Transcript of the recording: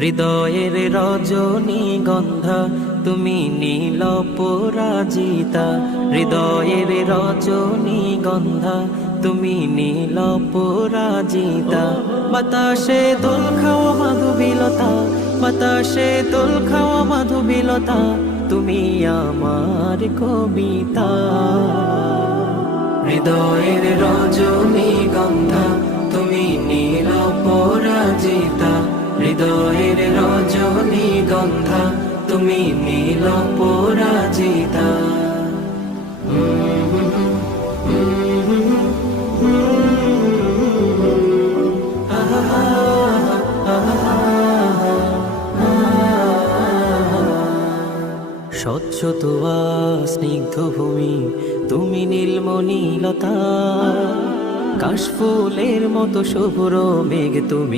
হৃদয়ের রজনীগন্ধা তুমি নীল পরাজিতা, হৃদয়ের রজনীগন্ধা তুমি নীল পরাজিতা। বাতাসে দোল খাওয়া মাধুবিলতা, বাতাসে দোল খাওয়া মাধুবিলতা, তুমি আমার কবিতা। হৃদয়ের রজনীগন্ধা তুমি নীল পরাজিতা, হৃদয়ের রজনীগন্ধা তুমি নীল পরাজিতা। স্বচ্ছ তোয়া স্নিগ্ধ ভূমি তুমি নীলমণিলতা, কাশফুলের মতো শুভ্র মেঘ তুমি